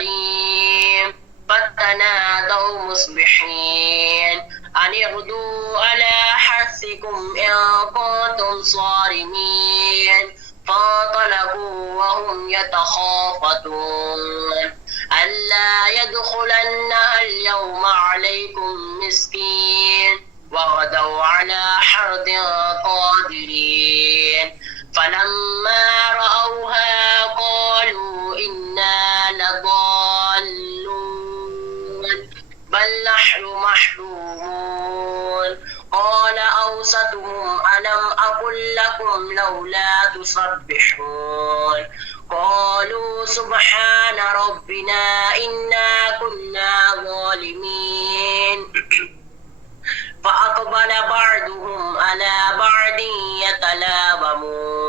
قريب فتنادوا مصبحين أن اغدوا على حرثكم إن كنتم صارمين فانطلقوا وهم يتخافتون ألا يدخلنها اليوم عليكم مسكين وغدوا على حرد قادرين فلما رأوها قالوا إنا لضالون بل نحن محرومون قال أوسطهم ألم أقل لكم لولا تسبحون قالوا سبحان ربنا إنا كنا ظالمين فأقبل بعضهم على بعض يتلاومون